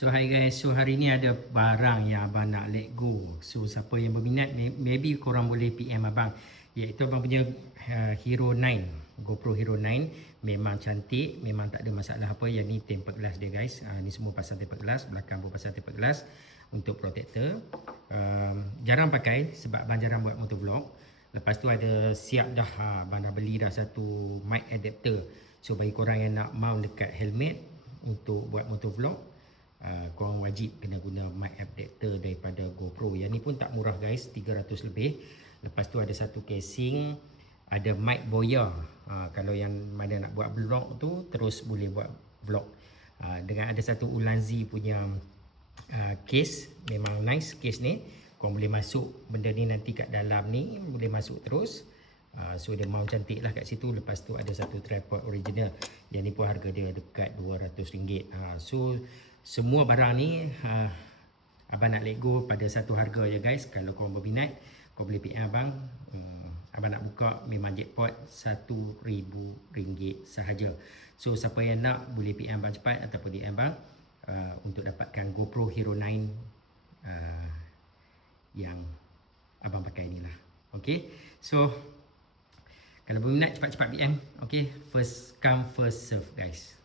So hi guys, so hari ni ada barang yang abang nak let go. So siapa yang berminat, maybe korang boleh PM abang. Iaitu abang punya Hero 9, GoPro Hero 9. Memang cantik, memang tak ada masalah apa. Yang ni tempered glass dia guys. Ni semua pasang tempered glass, belakang pun pasang tempered glass untuk protector. Jarang pakai sebab abang jarang buat motovlog. Lepas tu ada siap dah, abang dah beli dah satu mic adapter. So bagi korang yang nak mount dekat helmet untuk buat motovlog, korang wajib kena guna mic adapter daripada GoPro. Yang ni pun tak murah guys, 300 lebih. Lepas tu ada satu casing, ada mic boya. Kalau yang mana nak buat vlog tu terus boleh buat vlog. Dengan ada satu Ulanzi punya case, memang nice case ni. Korang boleh masuk benda ni nanti kat dalam ni, boleh masuk terus. So dia mount cantik lah kat situ. Lepas tu ada satu tripod original. Yang ni pun harga dia dekat RM200. So semua barang ni abang nak let go pada satu harga je guys. Kalau korang berminat, korang boleh PM abang. Abang nak buka memang jackpot RM1,000 sahaja. So siapa yang nak boleh PM abang cepat ataupun DM abang untuk dapatkan GoPro Hero 9 yang abang pakai ni lah. Okay, so kalau berminat cepat-cepat PM. Okay, first come first serve guys.